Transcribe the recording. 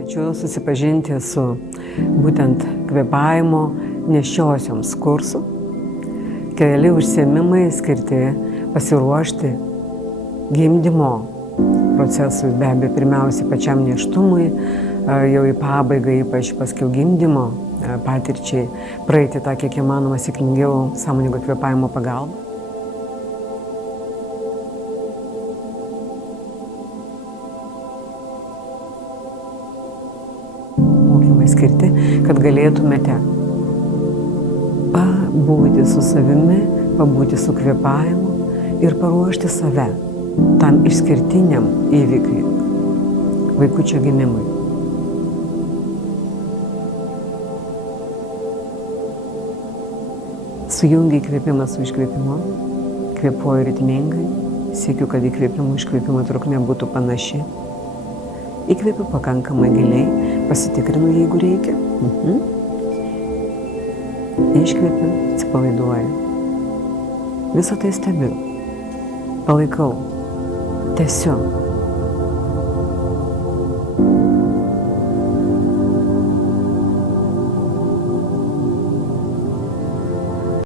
Kviečiu susipažinti su būtent kvėpavimo nėščiosioms kursu. Keli užsiėmimai skirti pasiruošti gimdymo procesui, be abejo, pirmiausia pačiam nėštumui, jau į pabaigą, ypač paskiau gimdymo patirčiai, praeiti tą kiek įmanoma sėkmingiau sąmoningo kvėpavimo pagalba. Mokymai skirti, kad galėtumėte pabūti su savimi, pabūti su kvėpavimu ir paruošti save tam išskirtiniam įvykiui, vaikučio gimimui. Sujungi įkvėpimą su iškvėpimu, kvėpuoju ritmingai, siekiu, kad įkvėpimo iškvėpimo trukmė būtų panaši. Įkvėpiu pakankamai giliai, pasitikrinu, jeigu reikia. Iškvėpiu, atsipalaiduoju. Visą tai stebiu, palaikau, tęsiu.